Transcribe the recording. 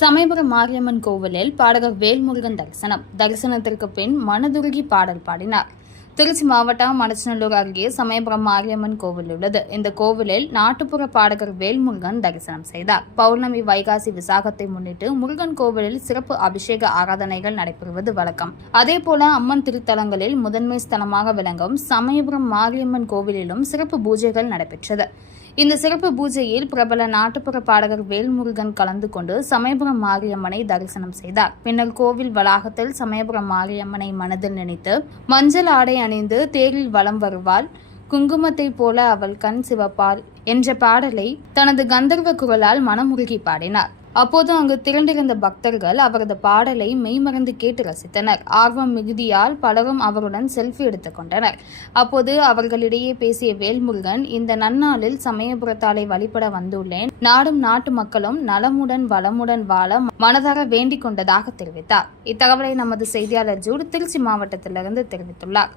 சமயபுரம் மாரியம்மன் கோவிலில் பாடகர் வேல்முருகன் தரிசனம். தரிசனத்திற்கு பின் மனதுருகி பாடல் பாடினார். திருச்சி மாவட்டம் மனச்சநல்லூர் அருகே சமயபுரம் மாரியம்மன் கோவில் உள்ளது. இந்த கோவிலில் நாட்டுப்புற பாடகர் வேல்முருகன் தரிசனம் செய்தார். பௌர்ணமி வைகாசி விசாகத்தை முன்னிட்டு முருகன் கோவிலில் சிறப்பு அபிஷேக ஆராதனைகள் நடைபெறுவது வழக்கம். அதேபோல அம்மன் திருத்தலங்களில் முதன்மை ஸ்தலமாக விளங்கும் சமயபுரம் மாரியம்மன் கோவிலிலும் சிறப்பு பூஜைகள் நடைபெற்றது. இந்த சிறப்பு பூஜையில் பிரபல நாட்டுப்புற பாடகர் வேல்முருகன் கலந்து கொண்டு சமயபுரம் மாரியம்மனை தரிசனம் செய்தார். பின்னர் கோவில் வளாகத்தில் சமயபுரம் மாரியம்மனை மனதில் நினைத்து மஞ்சள் ஆடை அணிந்து தேரில் வலம் வருவாள் குங்குமத்தைப் போல அவள் கண் சிவப்பாள் என்ற பாடலை தனது கந்தர்வ குரலால் மனமுருகி பாடினார். அப்போது அங்கு திரண்டிருந்த பக்தர்கள் அவரது பாடலை மெய்மறந்து கேட்டு ரசித்தனர். ஆர்வம் மிகுதியால் பலரும் அவருடன் செல்ஃபி எடுத்துக் கொண்டனர். அப்போது அவர்களிடையே பேசிய வேல்முருகன் இந்த நன்னாளில் சமயபுரத்தாலை வழிபட வந்துள்ளேன். நாடும் நாட்டு மக்களும் நலமுடன் வளமுடன் வாழ மனதார வேண்டிக் கொண்டதாக தெரிவித்தார். இத்தகவலை நமது செய்தியாளர் ஜூடு திருச்சி மாவட்டத்திலிருந்து தெரிவித்துள்ளார்.